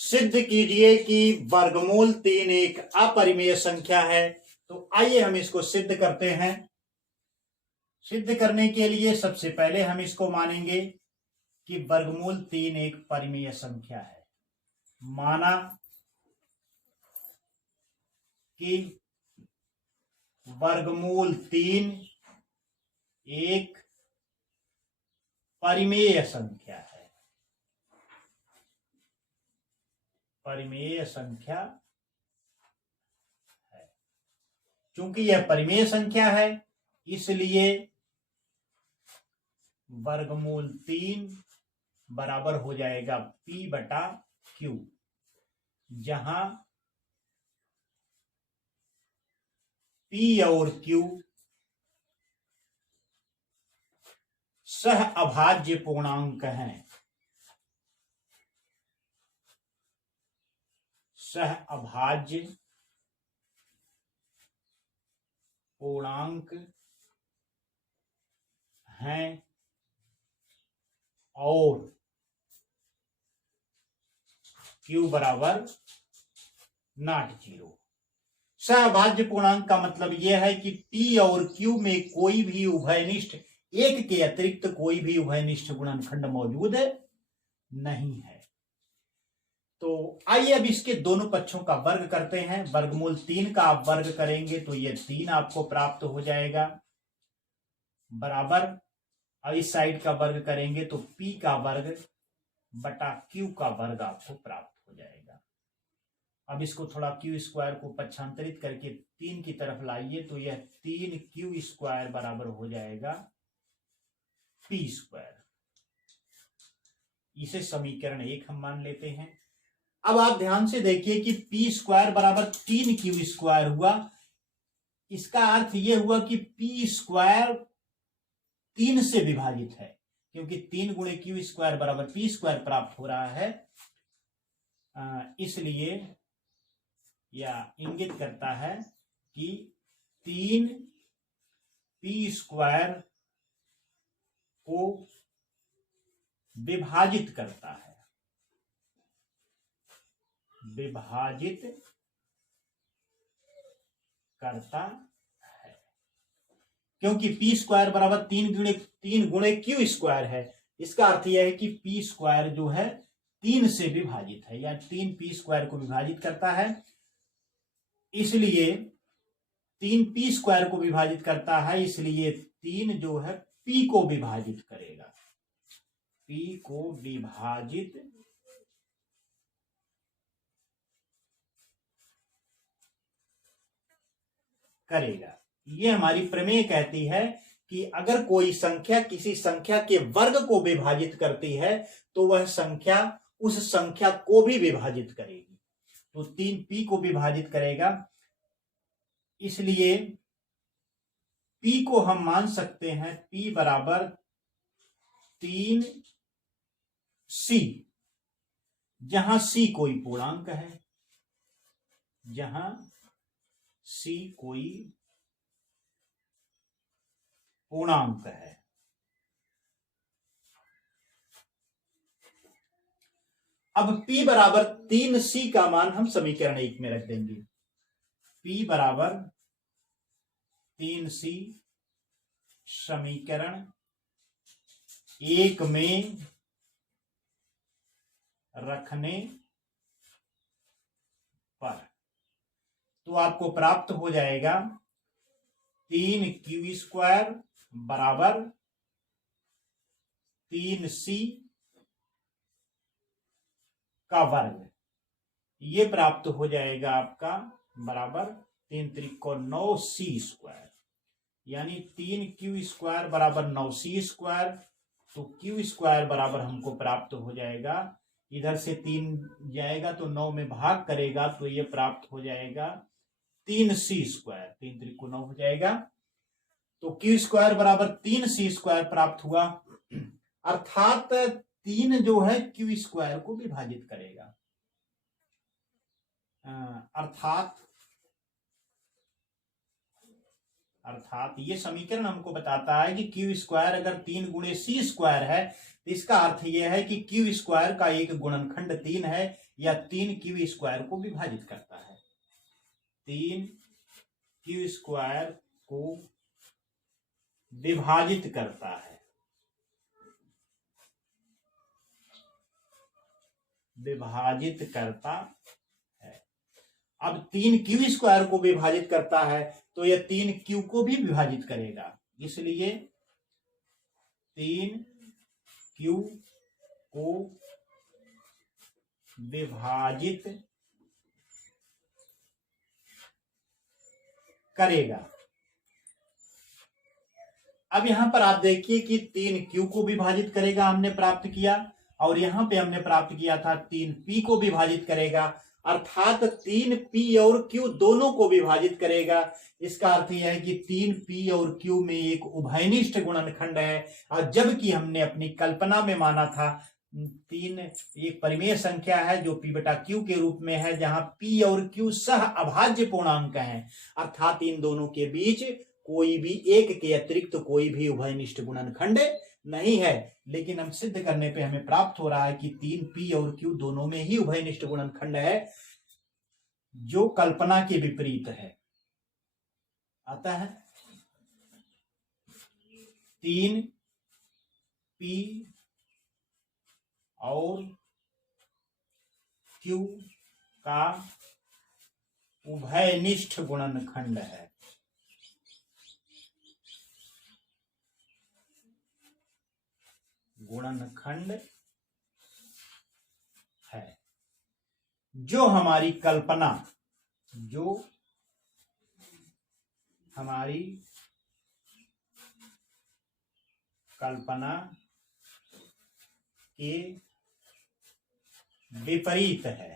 सिद्ध कीजिए कि वर्गमूल 3 एक अपरिमेय संख्या है। तो आइए हम इसको सिद्ध करते हैं। सिद्ध करने के लिए सबसे पहले हम इसको मानेंगे कि वर्गमूल 3 एक परिमेय संख्या है। माना कि वर्गमूल 3 एक परिमेय संख्या है। परिमेय संख्या है। चूंकि यह परिमेय संख्या है इसलिए वर्गमूल 3 बराबर हो जाएगा P बटा Q, जहां P और Q सह अभाज्य पूर्णांक हैं। सह अभाज्य पूर्णांक हैं और Q बराबर नॉट 0। सहअभाज्य पूर्णांक का मतलब यह है कि P और Q में कोई भी उभयनिष्ठ, एक के अतिरिक्त कोई भी उभयनिष्ठ गुणनखंड मौजूद नहीं है। तो आइए अब इसके दोनों पक्षों का वर्ग करते हैं। वर्गमूल 3 का आप वर्ग करेंगे तो ये 3 आपको प्राप्त हो जाएगा, बराबर। अब इस साइड का वर्ग करेंगे तो P का वर्ग बटा Q का वर्ग आपको प्राप्त हो जाएगा। अब इसको थोड़ा Q स्क्वायर को पक्षांतरित करके 3 की तरफ लाइए तो यह 3Q स्क्वायर बराबर हो जाएगा P स्क्वायर। इसे समीकरण 1 हम मान लेते हैं। अब आप ध्यान से देखिए कि P स्क्वायर बराबर 3Q स्क्वायर हुआ। इसका अर्थ यह हुआ कि P स्क्वायर 3 से विभाजित है, क्योंकि 3 गुणे Q स्क्वायर बराबर P स्क्वायर प्राप्त हो रहा है। इसलिए यह इंगित करता है कि 3P स्क्वायर को विभाजित करता है। विभाजित करता है क्योंकि P स्क्वायर बराबर 3 गुणे Q स्क्वायर है। इसका अर्थ यह है कि P स्क्वायर जो है 3 से विभाजित है, या 3P स्क्वायर को विभाजित करता है। इसलिए 3P स्क्वायर को विभाजित करता है, इसलिए 3 जो है P को विभाजित करेगा। P को विभाजित करेगा। ये हमारी प्रमेय कहती है कि अगर कोई संख्या किसी संख्या के वर्ग को विभाजित करती है तो वह संख्या उस संख्या को भी विभाजित करेगी। तो 3P को विभाजित करेगा, इसलिए P को हम मान सकते हैं P बराबर 3C, जहां C कोई पूर्णांक है। जहां C कोई पूर्णांक है। अब P बराबर 3C का मान हम समीकरण 1 में रख देंगे। P बराबर 3C समीकरण 1 में रखने पर तो आपको प्राप्त हो जाएगा 3Q स्क्वायर बराबर 3C का वर्ग। ये प्राप्त हो जाएगा आपका बराबर 3 त्रिको 9C स्क्वायर, यानी 3Q स्क्वायर बराबर 9C स्क्वायर। तो Q स्क्वायर बराबर हमको प्राप्त हो जाएगा, इधर से 3 जाएगा तो 9 में भाग करेगा तो ये प्राप्त हो जाएगा 3C स्क्वायर। 3 त्रिको 9 हो जाएगा। तो Q स्क्वायर बराबर 3C स्क्वायर प्राप्त हुआ, अर्थात 3 जो है Q स्क्वायर को विभाजित करेगा। अर्थात अर्थात ये समीकरण हमको बताता है कि क्यू स्क्वायर अगर 3 गुणे सी स्क्वायर है तो इसका अर्थ यह है कि क्यू स्क्वायर का एक गुणनखंड 3 है या 3 क्यू स्क्वायर को विभाजित करता है। 3 क्यू स्क्वायर को विभाजित करता है, विभाजित करता है। अब 3 क्यू स्क्वायर को विभाजित करता है तो यह 3 क्यू को भी विभाजित करेगा, इसलिए 3 क्यू को विभाजित करेगा। अब यहां पर आप देखिए कि 3 क्यू को विभाजित करेगा हमने प्राप्त किया, और यहां पे हमने प्राप्त किया था 3 पी को विभाजित करेगा, अर्थात 3 पी और क्यू दोनों को विभाजित करेगा। इसका अर्थ यह है कि 3 पी और क्यू में एक उभयनिष्ठ गुणनखंड है, और जबकि हमने अपनी कल्पना में माना था 3 एक परिमेय संख्या है जो पी बटा क्यू के रूप में है, जहां पी और क्यू सह अभाज्य पूर्णांक हैं, अर्थात इन दोनों के बीच कोई भी एक के अतिरिक्त कोई भी उभयनिष्ठ गुणनखंड नहीं है। लेकिन हम सिद्ध करने पे हमें प्राप्त हो रहा है कि 3 पी और क्यू दोनों में ही उभयनिष्ठ गुणनखंड है, जो कल्पना के विपरीत है। अतः 3 पी और क्यू का उभयनिष्ठ गुणनखंड है। गुणनखंड है जो हमारी कल्पना, जो हमारी कल्पना के विपरीत है।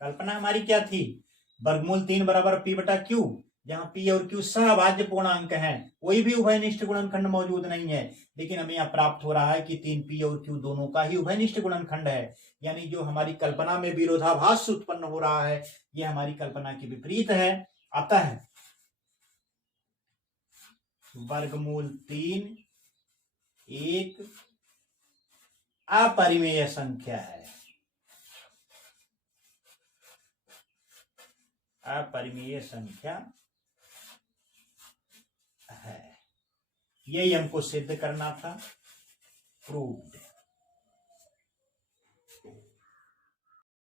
कल्पना हमारी क्या थी? वर्गमूल 3 बराबर पी बटा क्यू, जहां पी और क्यू सहभाज्य पूर्णांक हैं, कोई भी उभयनिष्ठ गुणनखंड मौजूद नहीं है। लेकिन हमें यहां प्राप्त हो रहा है कि 3 पी और क्यू दोनों का ही उभयनिष्ठ गुणनखंड है, यानी जो हमारी कल्पना में विरोधाभास उत्पन्न हो रहा है यह हमारी कल्पना के विपरीत है। अतः वर्गमूल 3 एक अपरिमेय संख्या है, अपरिमेय संख्या है। यही हमको सिद्ध करना था, प्रूव्ड।